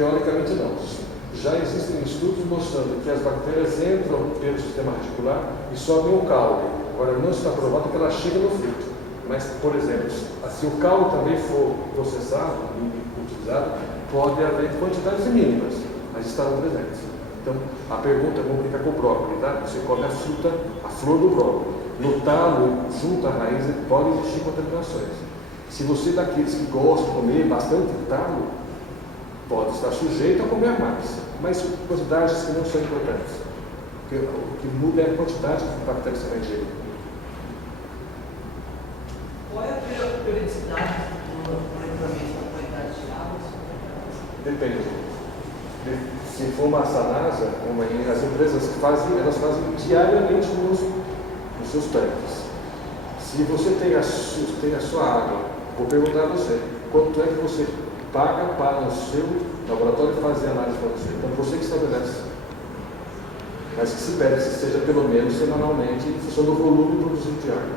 Teoricamente não. Já existem estudos mostrando que as bactérias entram pelo sistema reticular e sobem o caule. Agora, não está provado que ela chega no fruto. Mas, por exemplo, se o caule também for processado e utilizado, pode haver quantidades mínimas, mas estarão presentes. Então, a pergunta, vamos brincar com o brócolis, tá? Você come a fruta, a flor do brócolis. No talo, junto à raiz, podem existir contaminações. Se você é daqueles que gosta de comer bastante talo, pode estar sujeito a comer mais, mas quantidades que não são importantes. O que muda é a quantidade de bactérias que você vai ingerir. Qual é a periodicidade do monitoramento da qualidade de água? Depende. Se for uma sanasa, as empresas elas fazem diariamente nos seus tanques. Se você tem a sua água, vou perguntar a você, quanto é que você paga para o seu laboratório fazer a análise para você? Então, você que estabelece. Mas que se pede que seja pelo menos semanalmente, em função do volume produzido de água.